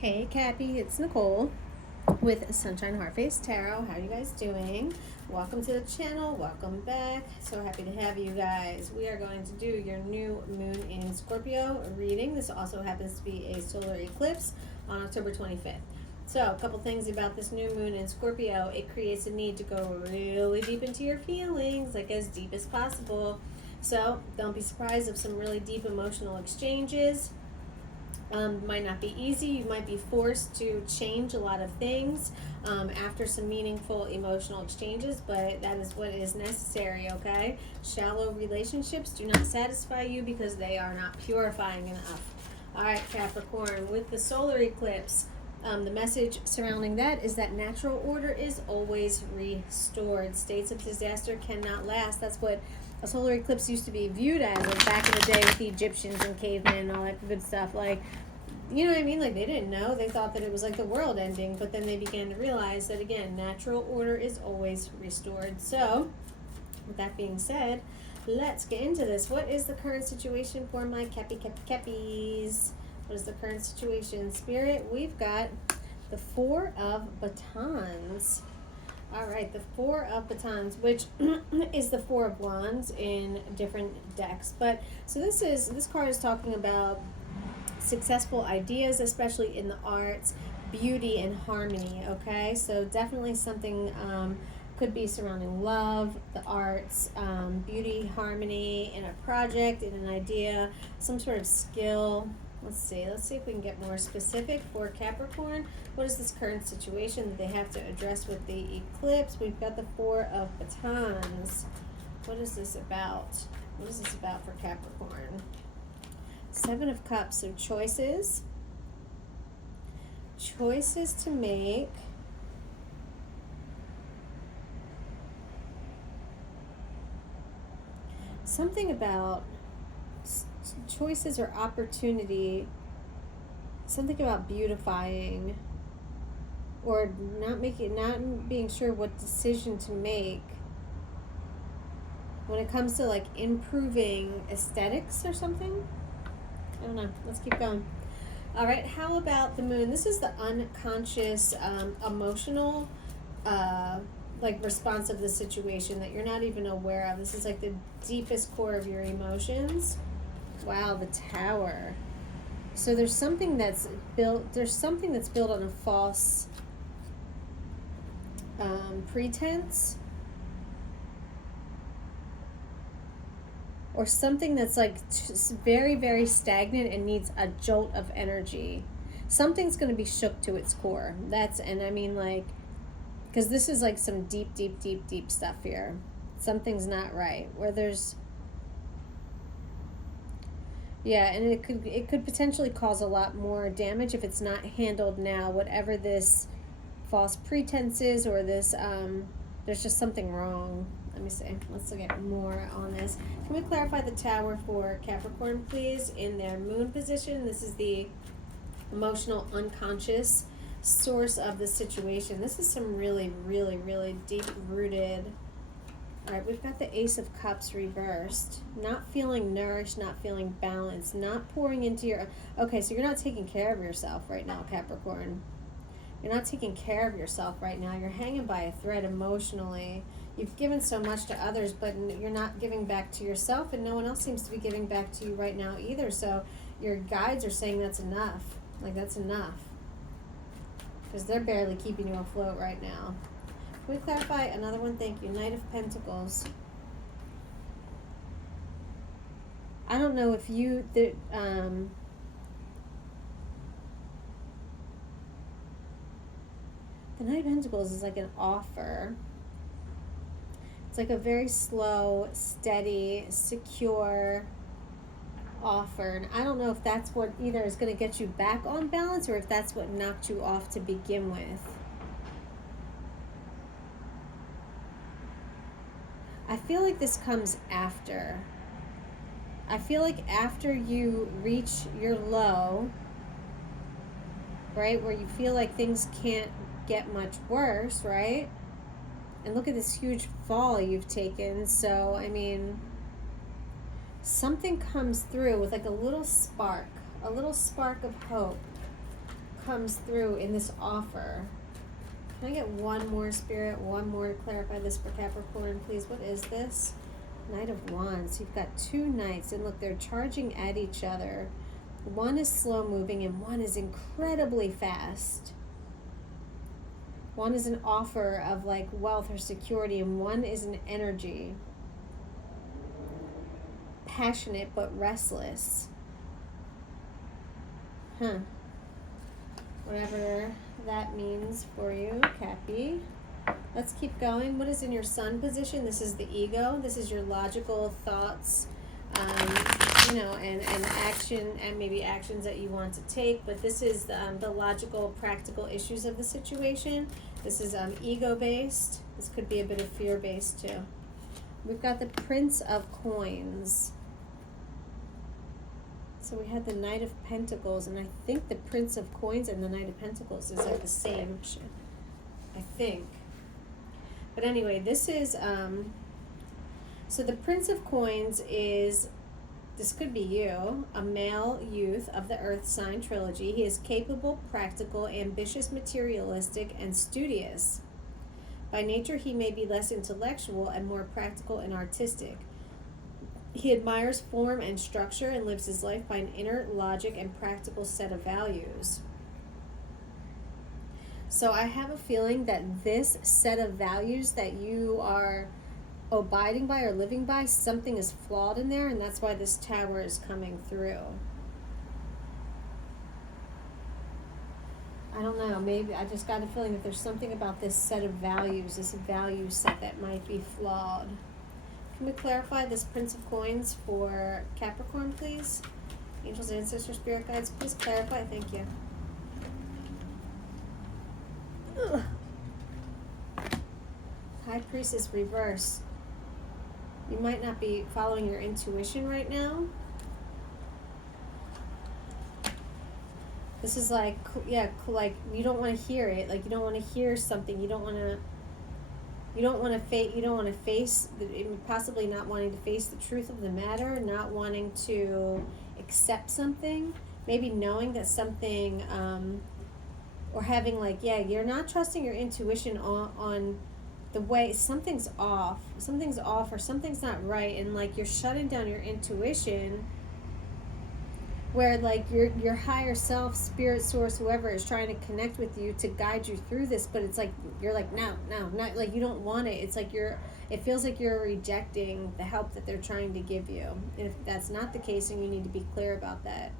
Hey Cappy, it's Nicole with Sunshine Heartface Tarot. How are you guys doing? Welcome to the channel. Welcome back. So happy to have you guys. We are going to do your new moon in Scorpio reading. This also happens to be a solar eclipse on October 25th. So a couple things about this new moon in Scorpio. It creates a need to go really deep into your feelings, like as deep as possible. So don't be surprised if some really deep emotional exchanges. Might not be easy. You might be forced to change a lot of things after some meaningful emotional exchanges, but that is what is necessary, okay? Shallow relationships do not satisfy you because they are not purifying enough. All right, Capricorn, with the solar eclipse, the message surrounding that is that natural order is always restored. States of disaster cannot last. That's what a solar eclipse used to be viewed as, like back in the day with the Egyptians and cavemen and all that good stuff. Like, you know what I mean? Like, they didn't know. They thought that it was like the world ending, but then they began to realize that, again, natural order is always restored. So, with that being said, let's get into this. What is the current situation for my Cappies? What is the current situation? Spirit, we've got the Four of Batons. All right, the Four of Batons, which is the Four of Wands in different decks. But so this card is talking about successful ideas, especially in the arts, beauty and harmony. Okay, so definitely something could be surrounding love, the arts, beauty, harmony in a project, in an idea, some sort of skill. Let's see if we can get more specific for Capricorn. What is this current situation that they have to address with the eclipse? We've got the Four of Batons. What is this about? What is this about for Capricorn? Seven of Cups, so choices to make. Something about choices or opportunity, something about beautifying or not being sure what decision to make when it comes to like improving aesthetics or something. I don't know. Let's keep going. All right. How about the moon? This is the unconscious, emotional, like response of the situation that you're not even aware of. This is like the deepest core of your emotions. Wow, the Tower. So there's something that's built. There's something that's built on a false pretense. Or something that's like very, very stagnant and needs a jolt of energy. Something's going to be shook to its core. And I mean, like, because this is like some deep, deep, deep, deep stuff here. Something's not right. Where there's, yeah, and it could potentially cause a lot more damage if it's not handled now. Whatever this false pretense is, or this, there's just something wrong. Let me see. Let's look at more on this. Can we clarify the Tower for Capricorn, please? In their moon position, this is the emotional, unconscious source of the situation. This is some really, really, really deep-rooted. All right, we've got the Ace of Cups reversed. Not feeling nourished, not feeling balanced, not pouring into your... Okay, so you're not taking care of yourself right now, Capricorn. You're not taking care of yourself right now. You're hanging by a thread emotionally. You've given so much to others, but you're not giving back to yourself, and no one else seems to be giving back to you right now either. So your guides are saying that's enough. Like, that's enough. Because they're barely keeping you afloat right now. Can we clarify another one? Thank you. Knight of Pentacles. I don't know if you... The Knight of Pentacles is like an offer. It's like a very slow, steady, secure offer. And I don't know if that's what either is going to get you back on balance or if that's what knocked you off to begin with. I feel like this comes after. I feel like after you reach your low, right, where you feel like things can't get much worse, right? And look at this huge fall you've taken. So, I mean, something comes through with like a little spark of hope comes through in this offer? Can I get one more, Spirit? One more to clarify this for Capricorn, please. What is this? Knight of Wands. You've got two knights, and look, they're charging at each other. One is slow moving and one is incredibly fast. One is an offer of like wealth or security, and one is an energy. Passionate but restless. Whatever that means for you, Cappy. Let's keep going. What is in your sun position? This is the ego. This is your logical thoughts, you know, and action, and maybe actions that you want to take. But this is the logical, practical issues of the situation. This is ego-based. This could be a bit of fear-based too. We've got the Prince of Coins. So we had the Knight of Pentacles, and I think the Prince of Coins and the Knight of Pentacles is like the same shit, I think. But anyway, this is, so the Prince of Coins is, this could be you, a male youth of the Earth sign trilogy. He is capable, practical, ambitious, materialistic, and studious. By nature, he may be less intellectual and more practical and artistic. He admires form and structure and lives his life by an inner logic and practical set of values. So I have a feeling that this set of values that you are abiding by or living by, something is flawed in there, and that's why this Tower is coming through. I don't know, maybe I just got a feeling that there's something about this set of values, this value set that might be flawed. Can we clarify this Prince of Coins for Capricorn, please? Angels, ancestors, spirit guides, please clarify. Thank you. Ugh. High Priestess reverse. You might not be following your intuition right now. This is like, yeah, like you don't want to hear it. Like you don't want to hear something. You don't want to face, possibly not wanting to face the truth of the matter, not wanting to accept something, maybe knowing that something, or having like, yeah, you're not trusting your intuition on the way something's off or something's not right, and like you're shutting down your intuition, where like your higher self, spirit source, whoever is trying to connect with you to guide you through this, but it's like you're like no, not like you don't want it. It's like it feels like you're rejecting the help that they're trying to give you. And if that's not the case, then you need to be clear about that.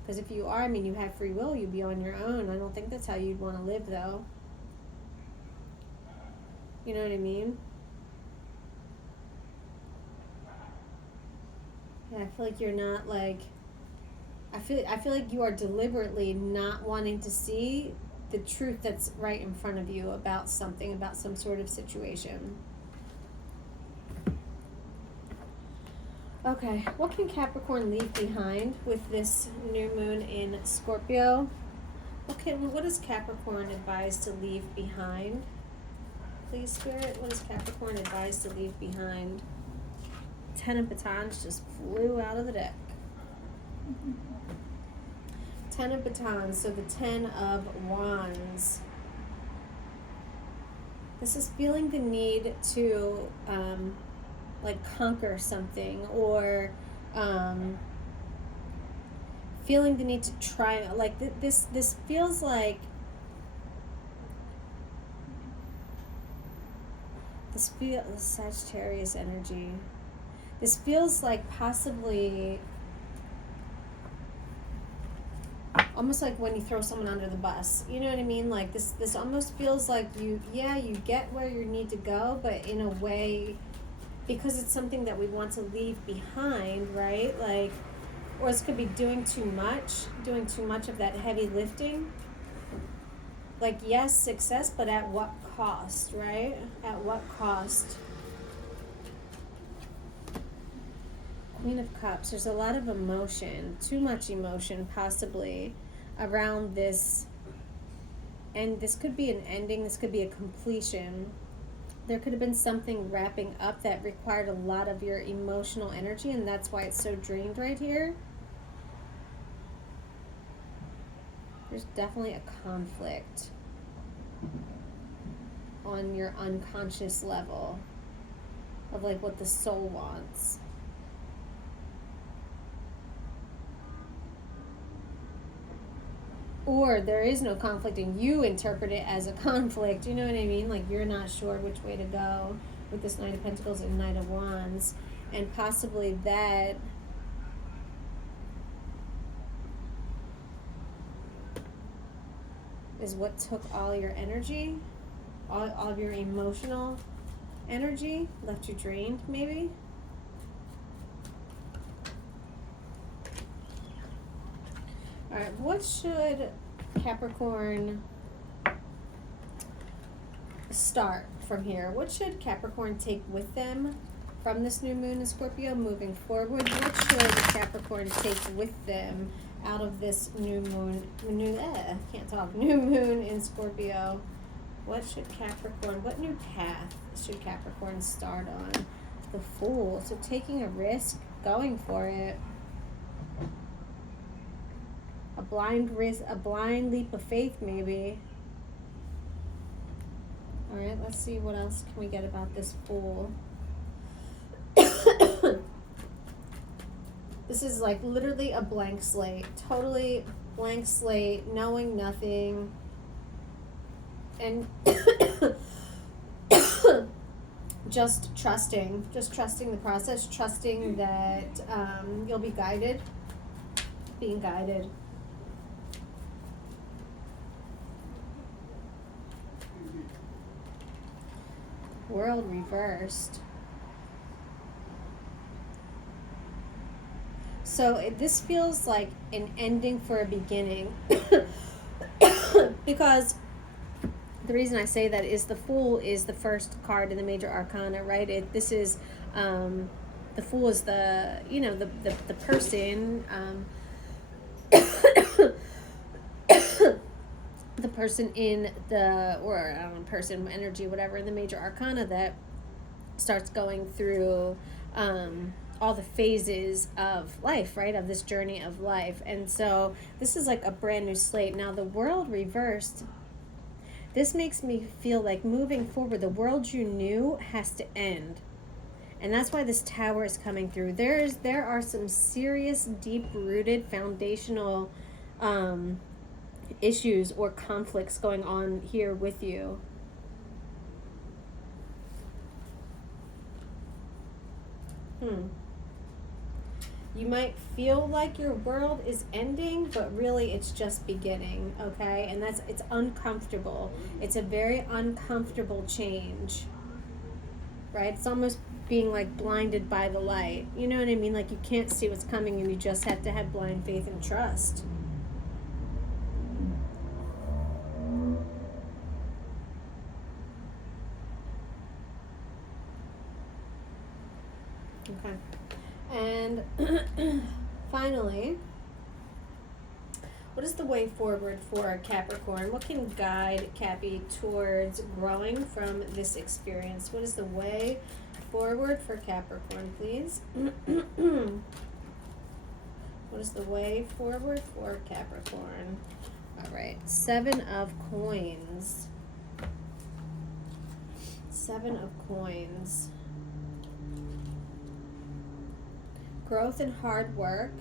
Because if you are, I mean, you have free will, you'd be on your own. I don't think that's how you'd want to live, though. You know what I mean? Yeah, I feel like you're not like. I feel like you are deliberately not wanting to see the truth that's right in front of you about something, about some sort of situation. Okay, what can Capricorn leave behind with this new moon in Scorpio? What is Capricorn advised to leave behind? Please, Spirit, what is Capricorn advised to leave behind? 10 of Batons just flew out of the deck. 10 of Batons, so the 10 of Wands. This is feeling the need to like conquer something, or feeling the need to try, like this feels like the Sagittarius energy. This feels like possibly almost like when you throw someone under the bus. You know what I mean? Like this almost feels like you get where you need to go, but in a way, because it's something that we want to leave behind, right? Like, or it could be doing too much of that heavy lifting. Like, yes, success, but at what cost, right? At what cost? Queen of Cups. There's a lot of emotion, too much emotion, possibly, around this. And this could be an ending. This could be a completion. There could have been something wrapping up that required a lot of your emotional energy, and that's why it's so drained right here. There's definitely a conflict on your unconscious level of like what the soul wants. Or there is no conflict and you interpret it as a conflict. You know what I mean? Like you're not sure which way to go with this Knight of Pentacles and Knight of Wands. And possibly that is what took all your energy, all of your emotional energy, left you drained maybe. All right, what should Capricorn start from here? What should Capricorn take with them from this new moon in Scorpio moving forward? What should Capricorn take with them out of this new moon, new moon in Scorpio? What new path should Capricorn start on? The Fool. So taking a risk, going for it. A blind risk, a blind leap of faith maybe. All right, let's see what else can we get about this Fool. This is like literally a blank slate, totally blank slate, knowing nothing, and just trusting the process, trusting that you'll be guided, being guided. World reversed. So this feels like an ending for a beginning. Because the reason I say that is the Fool is the first card in the major arcana, right? This is the Fool is the, you know, the person, the person in the, or I don't know, person, energy, whatever, in the major arcana that starts going through all the phases of life, right? Of this journey of life. And so this is like a brand new slate. Now the World reversed, this makes me feel like moving forward, the world you knew has to end. And that's why this Tower is coming through. There are some serious, deep-rooted, foundational issues or conflicts going on here with you. You might feel like your world is ending, but really it's just beginning, okay? And it's uncomfortable. It's a very uncomfortable change, right? It's almost being like blinded by the light. You know what I mean? Like you can't see what's coming and you just have to have blind faith and trust. Okay. And finally, what is the way forward for Capricorn? What can guide Cappy towards growing from this experience? What is the way forward for Capricorn, please? What is the way forward for Capricorn? All right, 7 of Coins. 7 of Coins. Growth and hard work.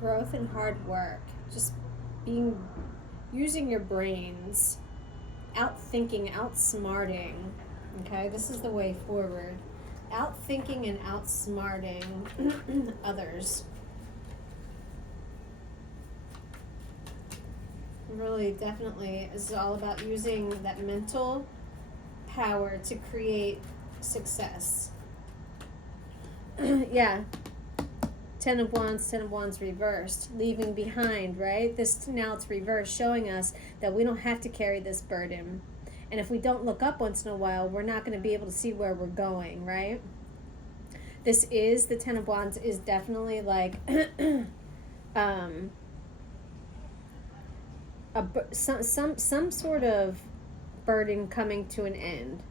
Growth and hard work. Just using your brains. Outthinking, outsmarting. Okay, this is the way forward. Outthinking and outsmarting others. Really, definitely, this is all about using that mental power to create success. Yeah. 10 of Wands reversed, leaving behind, right? Now it's reversed, showing us that we don't have to carry this burden. And if we don't look up once in a while, we're not going to be able to see where we're going, right? The 10 of Wands is definitely like some sort of burden coming to an end.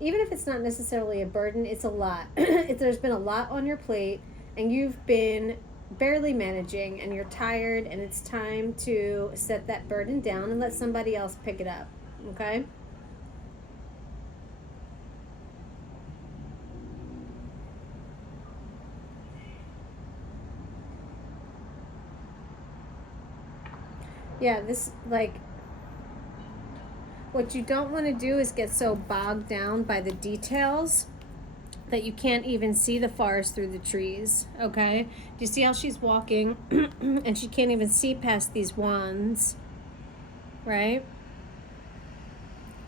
Even if it's not necessarily a burden, it's a lot. There's been a lot on your plate, and you've been barely managing and you're tired and it's time to set that burden down and let somebody else pick it up, okay? Yeah, this, like, what you don't want to do is get so bogged down by the details that you can't even see the forest through the trees, okay? Do you see how she's walking and she can't even see past these wands, right?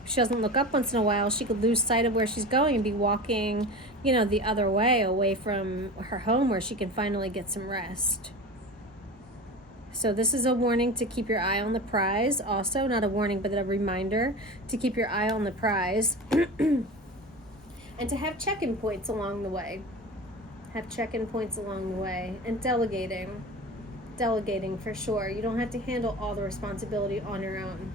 If she doesn't look up once in a while, she could lose sight of where she's going and be walking, you know, the other way, away from her home where she can finally get some rest. So this is a warning to keep your eye on the prize. Also, not a warning, but a reminder to keep your eye on the prize. And to have check-in points along the way. Have check-in points along the way. And delegating. Delegating for sure. You don't have to handle all the responsibility on your own.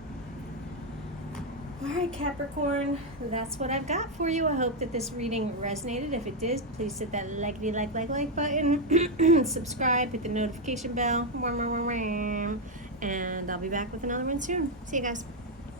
All right, Capricorn, that's what I've got for you. I hope that this reading resonated. If it did, please hit that like button. Subscribe, hit the notification bell. And I'll be back with another one soon. See you guys.